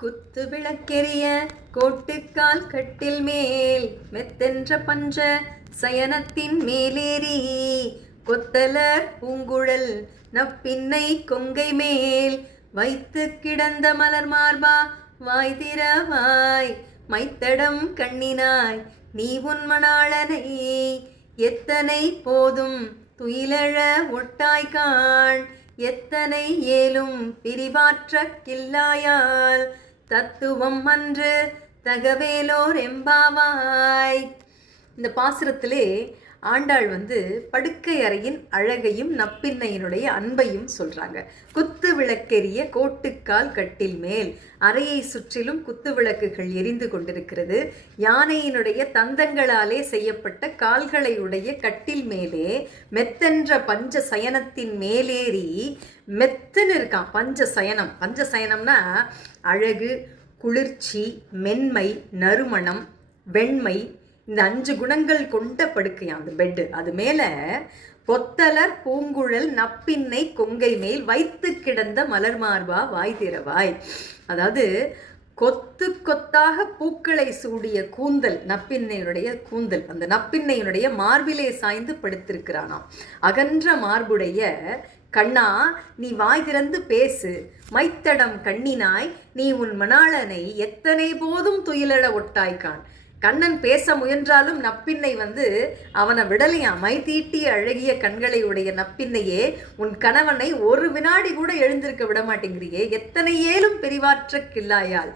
குத்து விளக்கெரிய கோட்டுக்கால் கட்டில் மேல் மெத்தென்ற பஞ்ச சயனத்தின் மேலேறி கொத்தலர் பூங்குழல் நப்பின்னை கொங்கை மேல் வைத்து கிடந்த மலர் மார்பா வாய் திறவாய் மைத்தடம் கண்ணினாய் நீ உன் மணாளனை எத்தனை போதும் துயிலழ ஒட்டாய்கான் எத்தனை ஏலும் பிரிவாற்ற கில்லாயால் தத்துவம் அன்று தகவேலோர் எம்பாவாய். இந்த பாசுரத்திலே ஆண்டாள் படுக்கை அறையின் அழகையும் நப்பின்னையினுடைய அன்பையும் சொல்றாங்க. குத்து விளக்கெரிய கோட்டுக்கால் கட்டில் மேல், அறையை சுற்றிலும் குத்து விளக்குகள் எரிந்து கொண்டிருக்கிறது. யானையினுடைய தந்தங்களாலே செய்யப்பட்ட கால்களை உடைய கட்டில் மேலே மெத்தென்ற பஞ்ச சயனத்தின் மேலேறி மெத்துன்னு இருக்கான். பஞ்சசயனம், பஞ்சசயனம்னா அழகு, குளிர்ச்சி, மென்மை, நறுமணம், வெண்மை, இந்த 5 குணங்கள் கொண்ட படுக்கையா அந்த பெட்டு. அது மேல கொத்தலர் பூங்குழல் நப்பின்னை கொங்கை மேல் வைத்து கிடந்த மலர் மார்பா வாய் திறவாய். அதாவது கொத்து கொத்தாக பூக்களை சூடிய கூந்தல், நப்பின்னையுடைய கூந்தல், அந்த நப்பின்னையுடைய மார்பிலே சாய்ந்து படுத்திருக்கிறானாம். அகன்ற மார்புடைய கண்ணா, நீ வாய் திறந்து பேசு, மைத்தடம் கண்ணினாய் நீ உன் மணாளனை எத்தனை போதும் துயிலட ஒட்டாய்கான். கண்ணன் பேச முயன்றாலும் நப்பின்னை அவனை விடலையா. மை தீட்டிய அழகிய கண்களை உடைய நப்பின்னையே, உன் கணவனை ஒரு வினாடி கூட எழுந்திருக்க விட மாட்டேங்கிறியே, எத்தனை ஏலும் பிரிவாற்ற கில்லாயால்.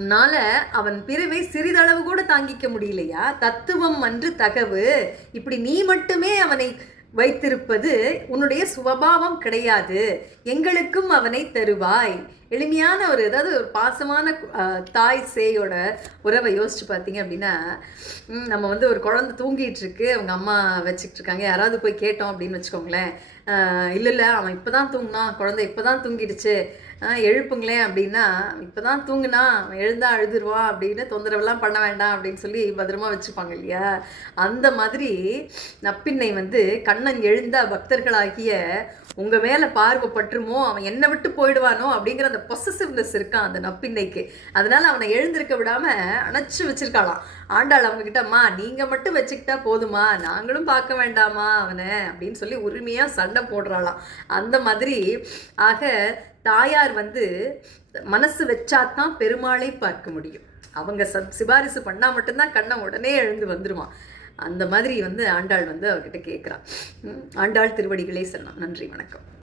உன்னால அவன் பிரிவை சிறிதளவு கூட தாங்கிக்க முடியலையா? தத்துவம் அன்று தகவு. இப்படி நீ மட்டுமே அவனை வைத்திருப்பது உன்னுடைய சுபாவம் கிடையாது. எங்களுக்கும் அவனை தருவாய். எளிமையான அதாவது ஒரு பாசமான தாய் சேயோட உறவை யோசிச்சு பார்த்தீங்க அப்படின்னா, நம்ம ஒரு குழந்தை தூங்கிட்டு இருக்கு, அவங்க அம்மா வச்சுக்கிட்டு இருக்காங்க, யாராவது போய் கேட்டோம் அப்படின்னு வச்சுக்கோங்களேன், இல்லை அவன் இப்போ தான் தூங்கினான், குழந்தை இப்போ தான் தூங்கிடுச்சு, எழுப்புங்களேன் அப்படின்னா, இப்போ தான் தூங்குனா அவன் எழுந்தா அழுதுருவான் அப்படின்னு தொந்தரவெல்லாம் பண்ண வேண்டாம் அப்படின்னு சொல்லி பத்திரமா வச்சுப்பாங்க இல்லையா? அந்த மாதிரி நப்பின்னை கண்ணன் எழுந்தா பக்தர்களாகிய உங்கள் மேலே பார்வை பற்றுமோ, அவன் என்னை விட்டு போயிடுவானோ அப்படிங்கிற அந்த பொசசிவ்னஸ் இருக்கான் அந்த நப்பின்னைக்கு. அதனால அவனை எழுந்திருக்க விடாமல் அணைச்சி வச்சிருக்காளாம். ஆண்டாள் அவங்கக்கிட்ட, அம்மா நீங்கள் மட்டும் வச்சுக்கிட்டா போதுமா, நாங்களும் பார்க்க வேண்டாமா அவனை அப்படின்னு சொல்லி உரிமையாக சண்டை போடுறாளாம். அந்த மாதிரி ஆக தாயார் மனசு வச்சாதான் பெருமாளை பார்க்க முடியும். அவங்க சிபாரிசு பண்ணால் மட்டும்தான் கண்ணன் உடனே எழுந்து வந்துடுவான். அந்த மாதிரி ஆண்டாள் அவர்கிட்ட கேட்குறான். ஆண்டாள் திருவடிகளே சரணம். நன்றி, வணக்கம்.